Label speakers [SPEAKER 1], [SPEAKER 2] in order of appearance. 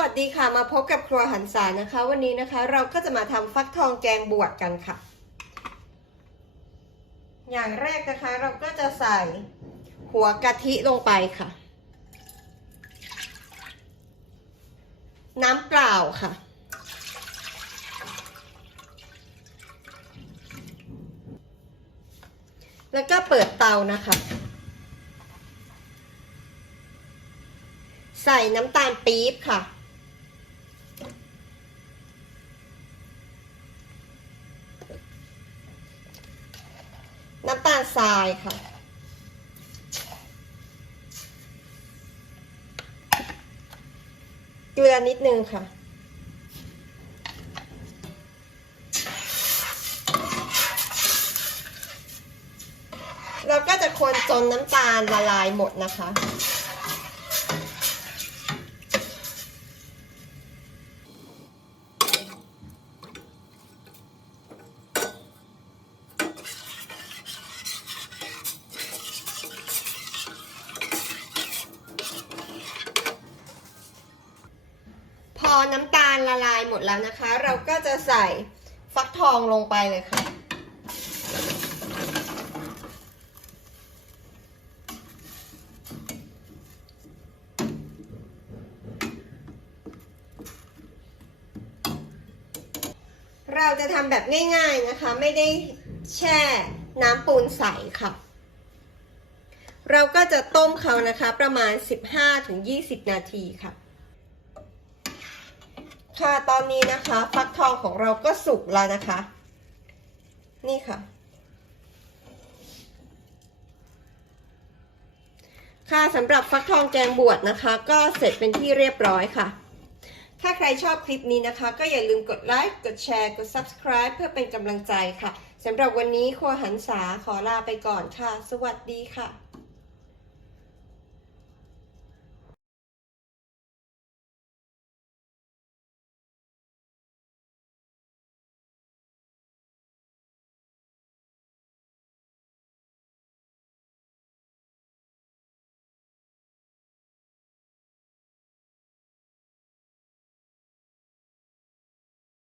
[SPEAKER 1] วัสดีค่ะมาพบกับครัวหันษานะคะ วันนี้นะคะเราก็จะมาทำฟักทองแกงบวชกันค่ะ อย่างแรกนะคะเราก็จะใส่หัวกะทิลงไปค่ะ น้ำเปล่าค่ะ แล้วก็เปิดเตานะคะ ใส่น้ำตาลปี๊บค่ะ ทรายค่ะ เกลือนิดนึงค่ะเราก็จะคนจนน้ำตาลละลายหมดนะคะ พอน้ำตาลละลายหมดแล้วนะคะ เราก็จะใส่ฟักทองลงไปเลยค่ะ เราจะทำแบบง่ายๆนะคะ ไม่ได้แช่น้ำปูนใสค่ะ เราก็จะต้มเขานะคะประมาณ 15-20 นาทีค่ะ ค่ะตอนนี้นะคะ ฟักทองของเราก็สุกแล้วนะคะ นี่ค่ะ ค่ะสำหรับฟักทองแกงบวชนะคะ ก็เสร็จเป็นที่เรียบร้อยค่ะ ถ้าใครชอบคลิปนี้นะคะ ก็อย่าลืมกดไลค์กดแชร์กด subscribe เพื่อเป็นกำลังใจค่ะสำหรับวันนี้ครัวหันษาขอลาไปก่อนค่ะ สวัสดีค่ะ